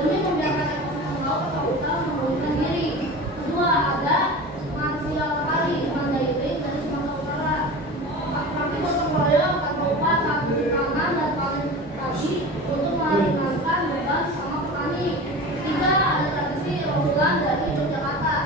demi membiarkan ekosistem laut atau hutan memulihkan diri. Kedua, ada manusia lokali, mandailing dari Sumatera Utara. Kami gotong royong tanpa upah saat musim tanam dan panen padi untuk meringankan beban sama petani. Tiga, ada tradisi raulan dari Yogyakarta.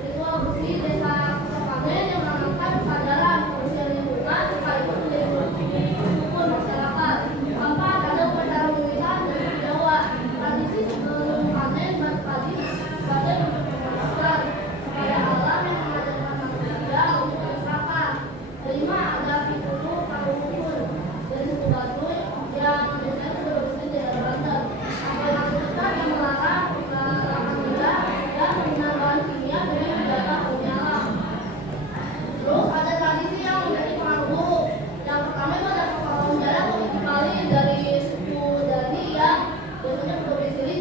Ritual bersih desa Panen yang menanamkan kesadaran kebersihan lingkungan sekaligus menjadi rukun masyarakat. Keempat, ada upacara pemilihan dari Jawa. Tradisi sebelum panen padi sebagai bentuk penghormatan kepada alam yang mengajarkan manusia untuk berusaha. Kelima, ada Pitulu Kaluhun dari suku Baduy yang biasanya sudah bersih dari Banten. Agama Kristen yang melarang penggunaan benda dan penggunaan bahan kimia demi menjaga bumi alam. Terus ada tradisi yang menjadi pengaruh buruk. Yang pertama itu ada perkawinan jarak atau kembali dari suku Dani yang biasanya berdomisili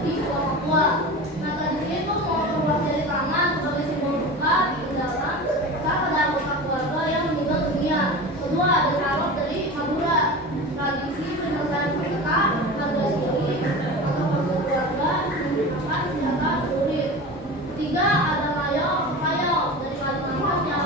di Pulau Papua. Nah, tradisi itu memperluas jari tangan sebagai simbol duka ditinggalkan saat ada anggota keluarga yang meninggal dunia. Kedua, ada tarot dari Madura. Tradisi penyelesaian sengketa harga diri atau konflik keluarga menggunakan senjata celurit. Tiga, ada Payau dari Kalimantan yang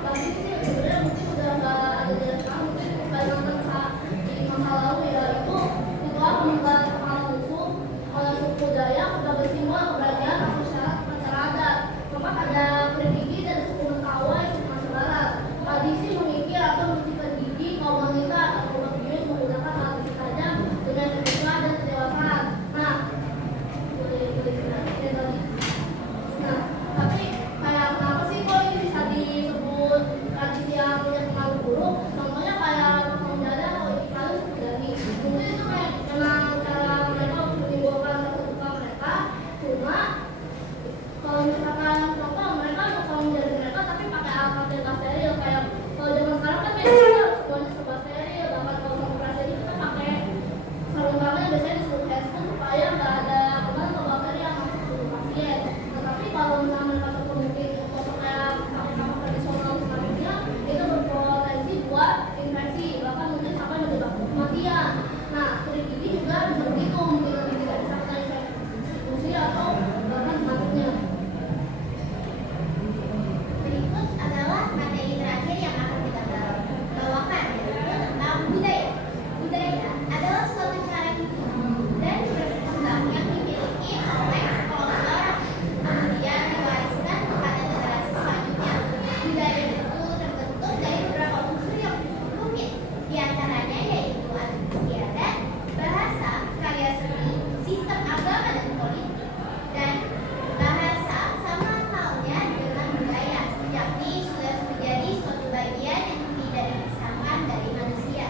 tadi sih sebenarnya mungkin udah nggak ada jelas sekarang, mungkin Kalimantan di masa lalu ya, itu ritual pembukaan kepala musuh oleh suku Dayak sebagai simbol keberanian atau syarat upacara adat. Keempat, ada Perigi dari suku Mentawai Sumatera Barat. Tradisi mengikir atau mencuci gigi kaum wanita atau berbius menggunakan alat besi tajam dengan kebutuhan dan kedewasaan. Nah, Nah, tapi kayak kenapa sih kok ini bisa disebut tradisi yang punya pengaruh buruk? Contohnya kayak penjara atau ikhlas dari mungkin itu kayak memang cara mereka untuk menimbulkan rasa duka mereka. Cuma kalau misalkan contoh mereka untuk menjadi mereka tapi pakai alat yang nggak steril, kayak kalau zaman sekarang kan biasanya semuanya serba steril. Bahkan kalau mau operasi itu kita pakai sarung tangan yang biasanya disebut handphone supaya nggak ada kuman atau bakteri yang masuk ke tubuh pasien. Tapi kalau misalnya mereka terpenuhi untuk kayak pakai tradisional selanjutnya, itu berpotensi buat infeksi, bahkan mungkin sampai menyebabkan kematian. Nah, kulit gigi juga bisa begitu, mungkin tidak bisa kena infeksi atau bahkan selanjutnya. Berikut adalah materi terakhir yang akan kita bawakan, yaitu tentang budaya. Budaya adalah suatu cara hidup dan berkembang yang dimiliki oleh sekelompok kemudian diwariskan kepada generasi selanjutnya. Budaya itu terbentuk dari beberapa unsur yang rumit, diantaranya yaitu adat istiadat, bahasa, karya seni, sistem agama dan politik. Dan bahasa sama halnya dengan budaya, yakni sudah menjadi suatu bagian yang tidak dipisahkan dari manusia.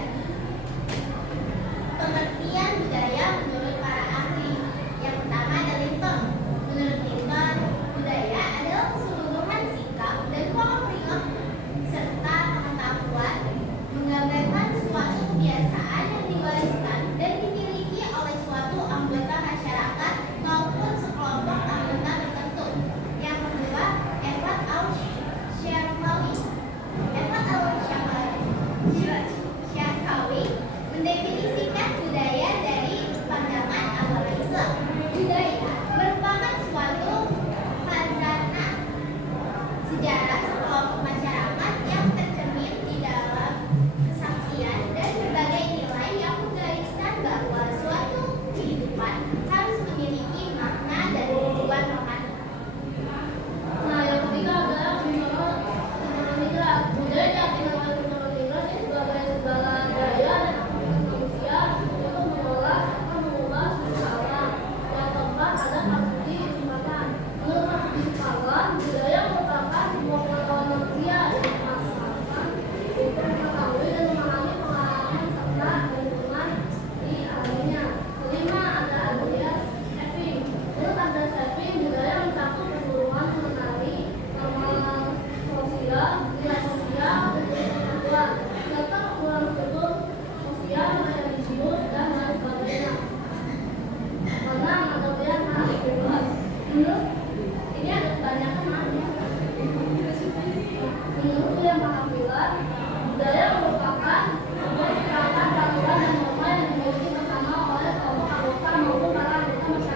Pengertian budaya menurut para ahli. Yang pertama ada Linton. Menurut Linton, budaya adalah keseluruhan sikap dan pola perilaku serta pengetahuan menggambarkan suatu kebiasaan yang diwariskan dan dimiliki oleh suatu anggota masyarakat maupun sekelompok anggota tertentu. Yang kedua, Edward Al-Sharqawi. Edward Al-Sharqawi mendefinisikan budaya dari pandangan agama Islam. Budaya merupakan suatu khazanah sejarah sekelompok masyarakat yang tercermin di dalam kesaksian dan berbagai nilai yang menggariskan bahwa suatu kehidupan harus memiliki makna dan tujuan rohani. Nah, yang ketiga adalah kultural migran. Budaya diartikan oleh kultural migran ini sebagai segala daya dan aktivitas manusia untuk mengolah serta mengubah sumber alam. Yang keempat ada Marsudi Sumatera. Menurut Marsudi Sumatera, budaya merupakan sebuah pengetahuan manusia yang dimaksudkan untuk mengetahui dan memahami pengalaman serta lingkungan di alaminya. Kelima ada Andreas Eving. Menurut Andreas Eving, budaya mencakup keseluruhan mengenai normal sosial, nilai sosial, dan pengetahuan, serta keseluruhan struktur sosial, religius, dan lain sebagainya. Karena ada yang harus dibuat. Menurut ini ada kebanyakan makna. Menurut William Mahapilar, budaya merupakan sebuah perangkat peraturan dan norma yang dimiliki bersama oleh kelompok anggota maupun para anggota masyarakat.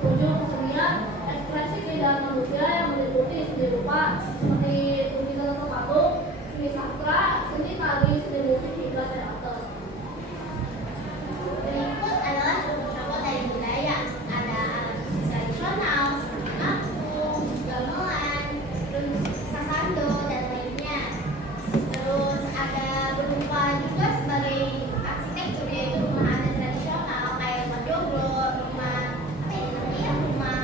7. Kesenian ekspresi keindahan manusia yang meliputi seni rupa seperti lukisan atau patung, seni sastra, seni tari, seni musik hingga teater. Berikut adalah contoh dari budaya. Ada alat musik tradisional seperti angklung, gamelan, terus sasando dan lainnya. Terus ada berupa juga sebagai arsitektur, yaitu rumah adat tradisional kayak rumah joglo, rumah apa ya namanya, rumah.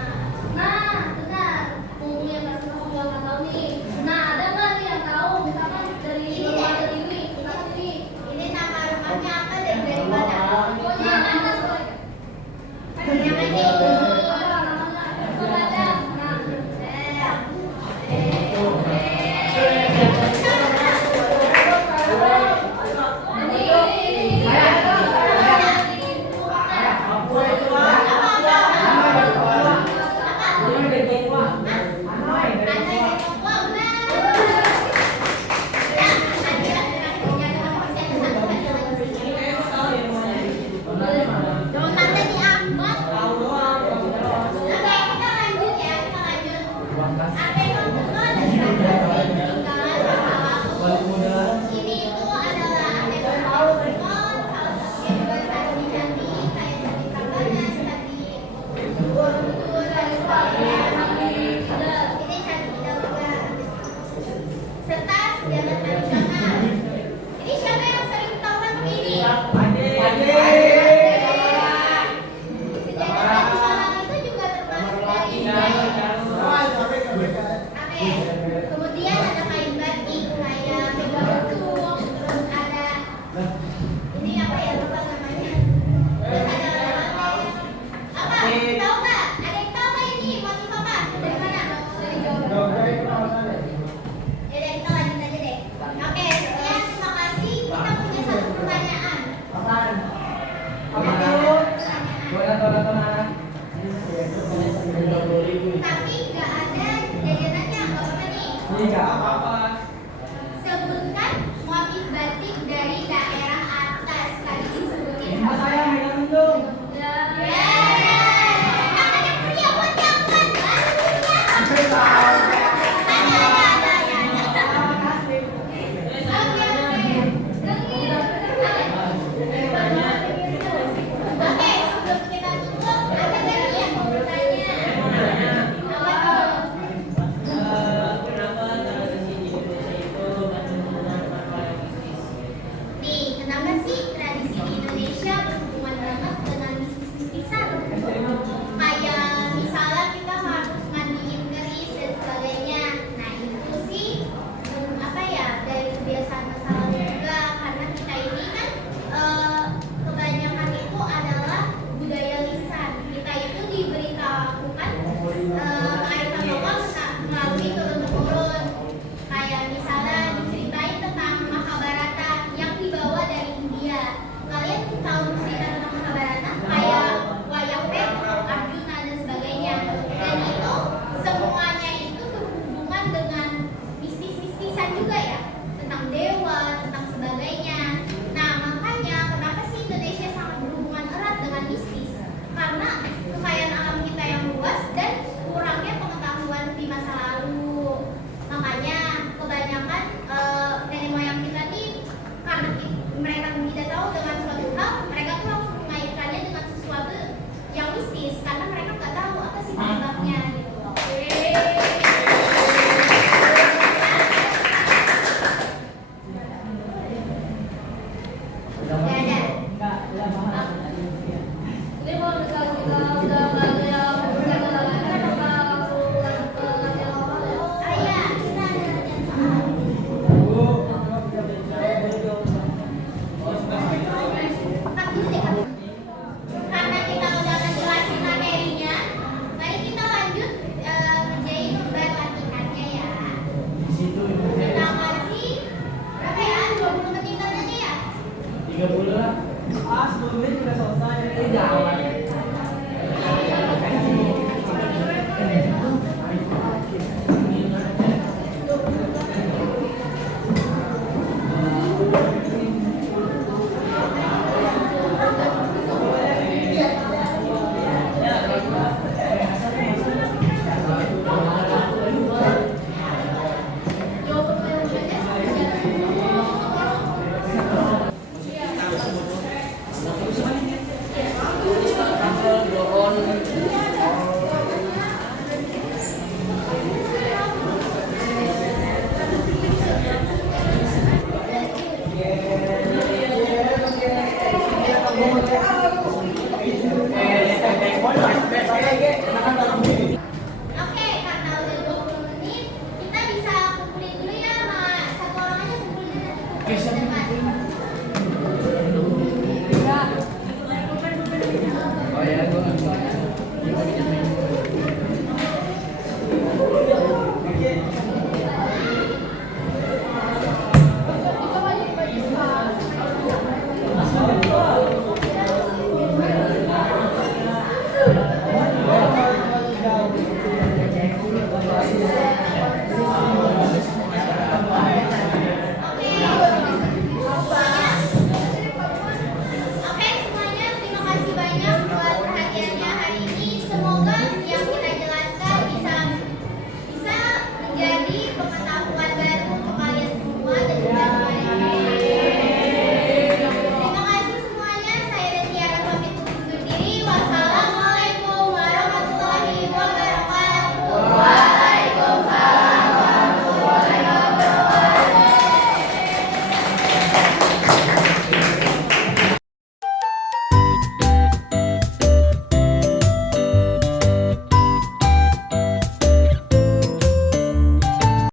Nah, benar. Mumpung yang kasih tahu juga nggak tahu nih. Nah, ada nggak nih yang tahu? Misalkan dari Ini rumah deh. adat ini, misalkan ini. Ini nama rumahnya apa dan dari mana? Pokoknya yang ada soalnya. Yang ini. Apa namanya? Rumah adat. Nah, ini itu adalah salah satu investasi Jati kayak Candi Prambanan, Candi Borobudur, dan sebagainya. Ini Candi Bidawara serta sejarah tradisional. Ini siapa yang sering tahu kan begini? Sejarah tradisional itu juga termasuk dari kemudian ada kain batik kayak mega betung, terus ada ini apa ya, lupa namanya. Terus ada apa? Tahu nggak? Ada yang tahu nggak ini motif apa? Dari mana? Dari Jawa. Ya udah, kita lanjut aja deh. Oke, sekian, terima kasih. Kita punya satu pertanyaan. Tapi nggak ada jajanannya, nggak apa nih. Sebutkan motif batik dari daerah atas. Tadi disebutin sama ya. Tangan yang pria buat yang kan? Ada ya. Oke, sebelum kita tutup, ada lagi yang mau bertanya? Apa tuh? Ge, makan